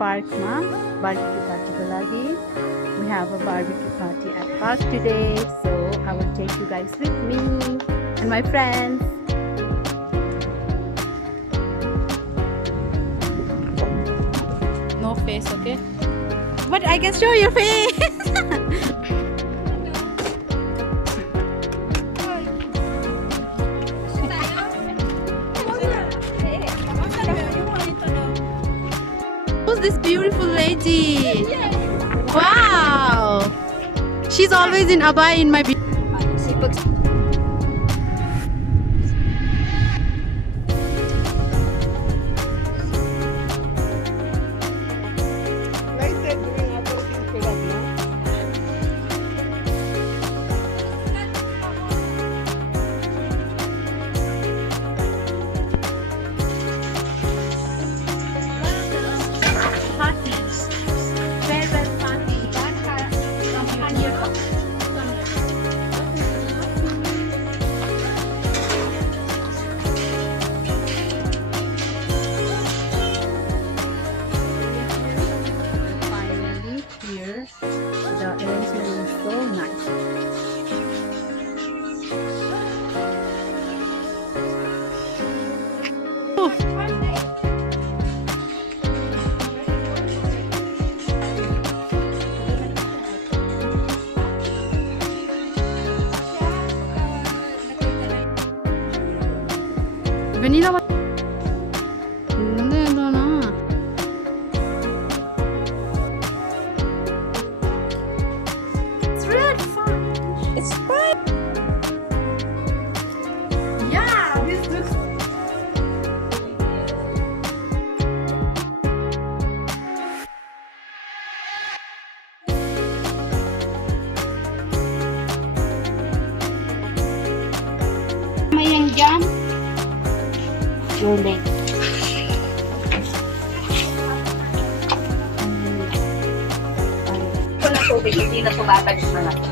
park ma barbecue party ko lagi. We have a barbecue party at park today, so I will take you guys with me and my friends. No face, okay? But I can show your face. Who's this beautiful lady? Wow! She's always in abaya in my video. Vanilla. It's red fun. It's fun. Yeah, this looks. May jam. You're late. Kung na tubig, hindi na tumatagos na natin.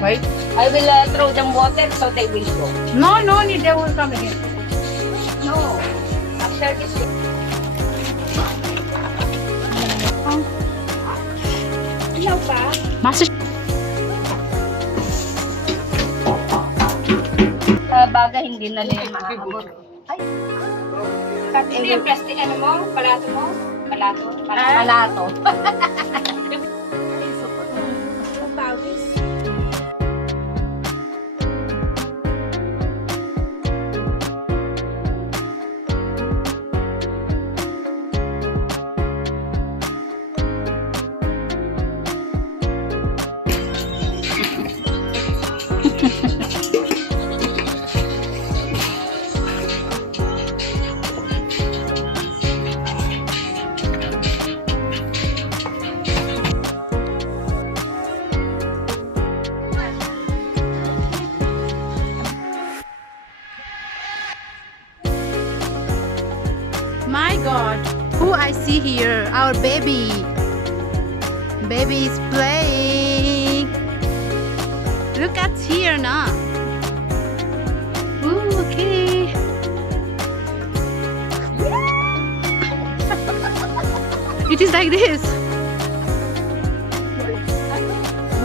Right? I will throw them water so they will go. No, no need. They will come again. No. After this. Ilaw pa? Master. Bagay hindi na nila maaabot. Ay. Hindi yung plastic ano mo? Palato mo? Palato? Palato. My God, who I see here? Our baby. Baby is playing. Look at here now. Ooh, okay. It is like this.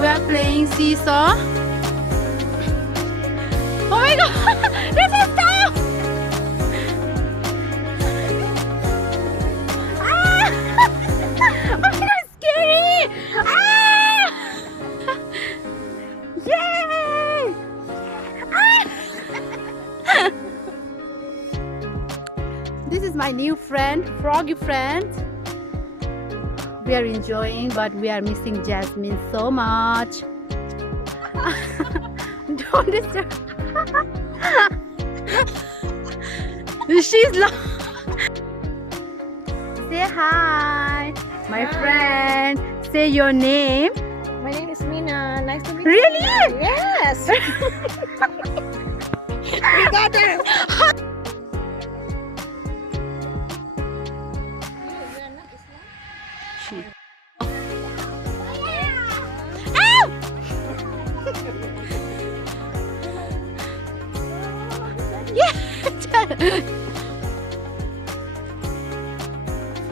We are playing seesaw. Oh my God, this is tough. This is my new friend, froggy friend. We are enjoying, but we are missing Jasmine so much. Don't disturb. She's Say hi, my friend. Say your name. My name is Mina. Nice to meet you. Really? Yes. We got her.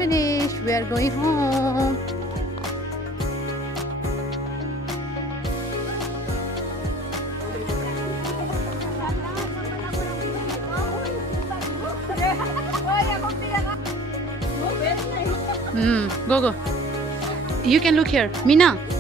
finished. We are going home. Go. You can look here. Mina.